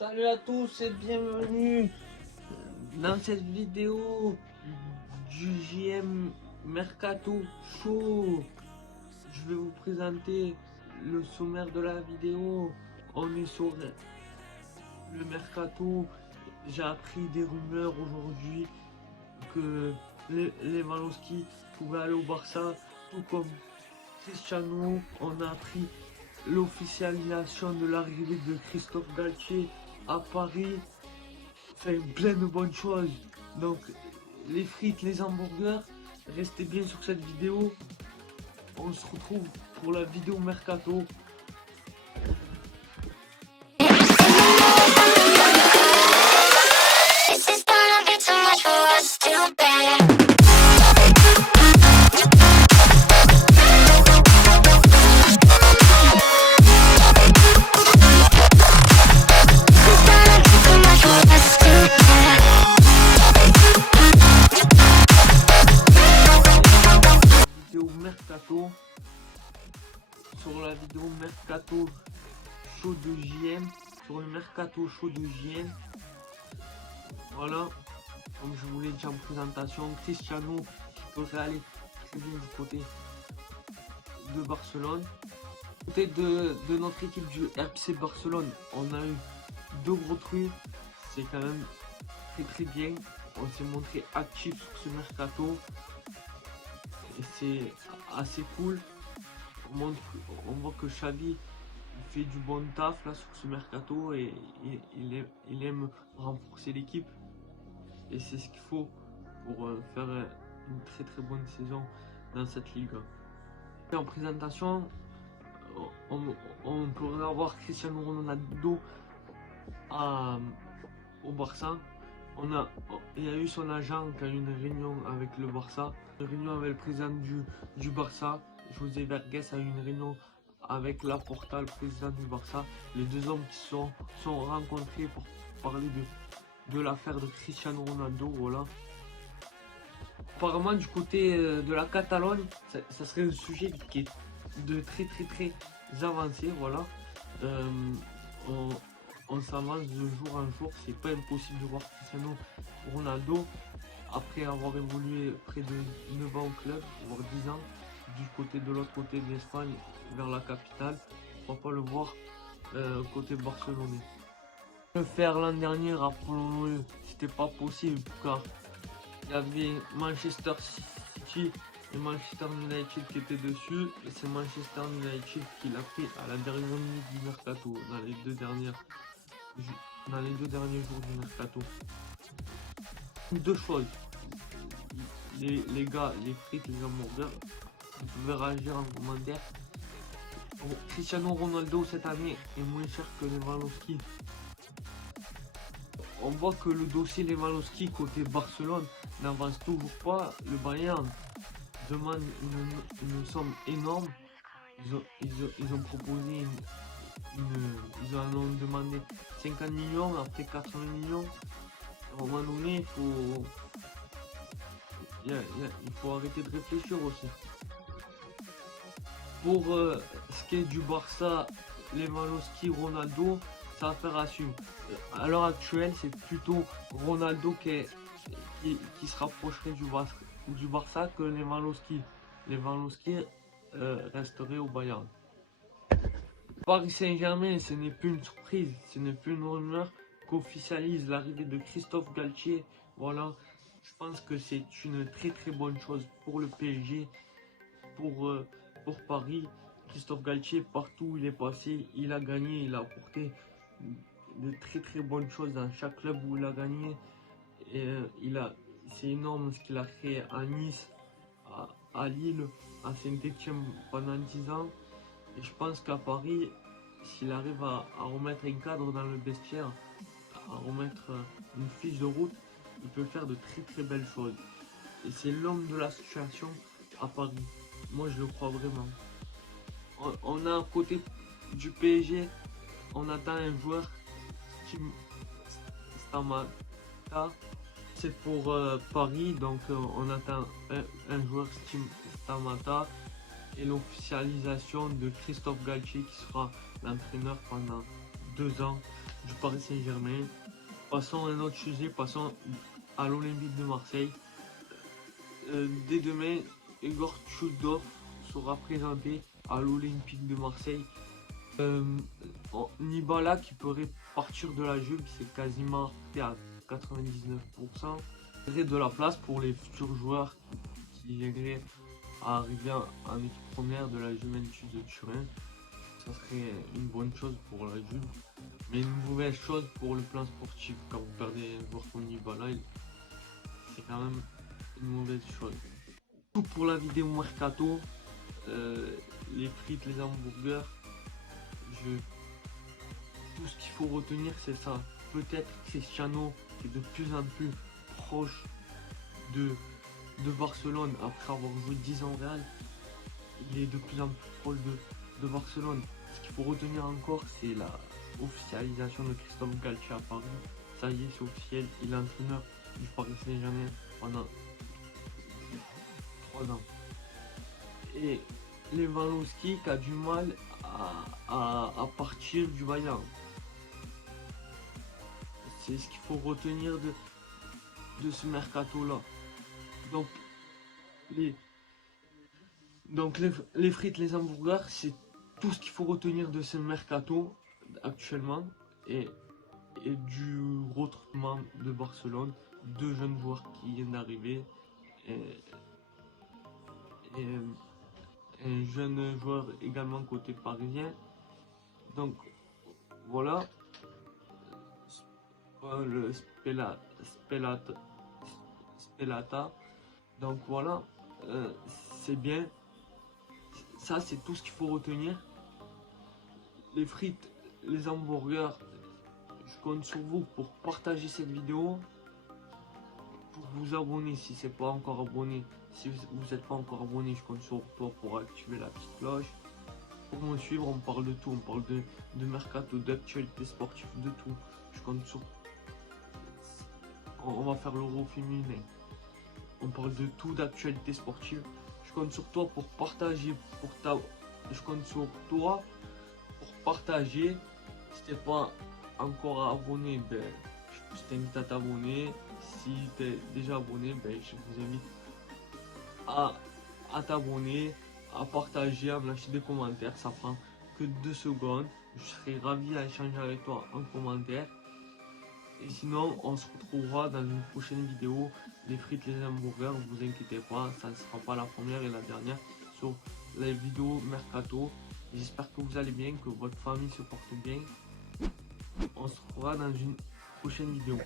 Salut à tous et bienvenue dans cette vidéo du JM Mercato Show. Je vais vous présenter le sommaire de la vidéo. On est sur le Mercato. J'ai appris des rumeurs aujourd'hui que Lewandowski pouvait aller au Barça, tout comme Cristiano. On a appris l'officialisation de l'arrivée de Christophe Galtier à Paris. Enfin, plein de bonnes choses. Donc les frites, les hamburgers, restez bien sur cette vidéo. On se retrouve pour la vidéo Mercato. Mercato, sur la vidéo Mercato Show de JM, sur le Mercato Show de JM. Voilà, comme je vous l'ai dit en présentation, Cristiano qui pourrait aller très bien du côté de Barcelone. Du côté de notre équipe du FC Barcelone, on a eu deux gros trucs, c'est quand même très bien. On s'est montré actif sur ce Mercato. C'est assez cool. On voit que Xavi fait du bon taf là sur ce mercato et il aime renforcer l'équipe, et c'est ce qu'il faut pour faire une très bonne saison dans cette ligue. Et en présentation, on pourrait avoir Cristiano Ronaldo au Barça. Il y a eu son agent qui a eu une réunion avec le Barça, une réunion avec le président du Barça. José Vergues a eu une réunion avec Laporta, le président du Barça. Les deux hommes qui sont rencontrés pour parler de l'affaire de Cristiano Ronaldo. Voilà. Apparemment du côté de la Catalogne, ça serait un sujet qui est de très avancé. Voilà. On s'avance de jour en jour. C'est pas impossible de voir Cristiano Ronaldo après avoir évolué près de 9 ans au club, voire 10 ans, du côté de l'autre côté de l'Espagne, vers la capitale. On va pas le voir côté barcelonais. Le faire l'an dernier, rappelons-le, c'était pas possible car il y avait Manchester City et Manchester United qui étaient dessus, et c'est Manchester United qui l'a pris à la dernière minute du mercato, dans les deux derniers jours du mercato. Deux choses, les gars, les frites, les hamburgers, vous pouvez réagir en commentaire. Cristiano Ronaldo cette année est moins cher que Lewandowski. On voit que le dossier Lewandowski côté Barcelone n'avance toujours pas. Le Bayern demande une somme énorme. Ils ont proposé ils en ont demandé 50 millions, après 80 millions. À un moment donné, il faut arrêter de réfléchir aussi. Pour ce qui est du Barça, Lewandowski, Ronaldo, ça va faire à suivre. À l'heure actuelle, c'est plutôt Ronaldo qui se rapprocherait du Barça que Lewandowski. Lewandowski resterait au Bayern. Paris Saint-Germain, ce n'est plus une surprise, ce n'est plus une rumeur qu'officialise l'arrivée de Christophe Galtier. Voilà, je pense que c'est une très bonne chose pour le PSG, pour Paris. Christophe Galtier, partout où il est passé, il a gagné, il a apporté de très bonnes choses dans chaque club où il a gagné. Et c'est énorme ce qu'il a fait à Nice, à Lille, à Saint-Etienne pendant 10 ans. Et je pense qu'à Paris, s'il arrive à remettre un cadre dans le vestiaire, à remettre une fiche de route, il peut faire de très belles choses. Et c'est l'homme de la situation à Paris. Moi, je le crois vraiment. On a à côté du PSG, on attend un joueur, Stamata. C'est pour Paris, donc on attend un joueur, Stamata, et l'officialisation de Christophe Galtier qui sera l'entraîneur pendant 2 ans du Paris Saint-Germain. Passons à un autre sujet, passons à l'Olympique de Marseille. Dès demain, Igor Tudor sera présenté à l'Olympique de Marseille. Nibala qui pourrait partir de la Juve, c'est quasiment à 99%. Il y aurait de la place pour les futurs joueurs qui viendraient à arriver en équipe première de la Juventus de Turin. Ça serait une bonne chose pour la Juve, mais une mauvaise chose pour le plan sportif. Quand vous perdez un joueur comme Nibala, c'est quand même une mauvaise chose. Tout pour la vidéo mercato, les frites, les hamburgers, tout ce qu'il faut retenir c'est ça. Peut-être Cristiano qui est de plus en plus proche de Barcelone après avoir joué 10 ans au Real. Il est de plus en plus proche de Barcelone. Ce qu'il faut retenir encore, c'est la officialisation de Christophe Galtier à Paris. Ça y est, c'est officiel, il est entraîneur du Paris Saint-Germain pendant 3 ans. Et Lewandowski qui a du mal à partir du Bayern. C'est ce qu'il faut retenir de ce mercato là. Donc les frites, les hamburgers, c'est tout ce qu'il faut retenir de ce mercato actuellement et du recrutement de Barcelone. 2 jeunes joueurs qui viennent d'arriver et un jeune joueur également côté parisien. Donc voilà, le Spelata. Donc voilà, c'est bien. Ça, c'est tout ce qu'il faut retenir. Les frites, les hamburgers, je compte sur vous pour partager cette vidéo, pour vous abonner si c'est pas encore abonné. Si vous n'êtes pas encore abonné, je compte sur toi pour activer la petite cloche. Pour me suivre, on parle de tout, on parle de mercato, d'actualité sportive, de tout. Je compte sur. On va faire l'Euro féminin. On parle de tout, d'actualité sportive. Je compte sur toi pour partager, je compte sur toi pour partager. Si t'es pas encore abonné, ben, je t'invite à t'abonner. Si tu es déjà abonné, ben, je vous invite à t'abonner, à partager, à me lâcher des commentaires. Ça prend que 2 secondes. Je serai ravi à échanger avec toi en commentaire. Et sinon, on se retrouvera dans une prochaine vidéo. Les frites, les hamburgers, ne vous inquiétez pas, ça ne sera pas la première et la dernière sur les vidéos mercato. J'espère que vous allez bien, que votre famille se porte bien. On se retrouvera dans une prochaine vidéo.